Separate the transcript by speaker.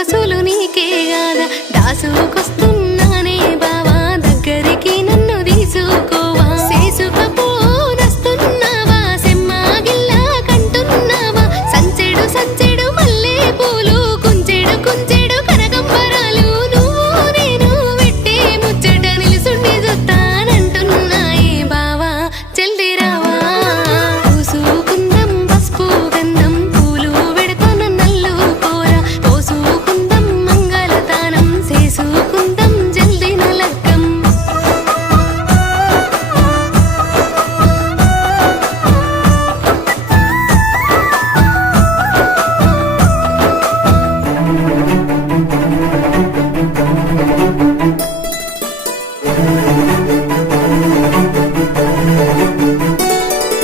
Speaker 1: సొగసులు నీకే గాదా Thank you.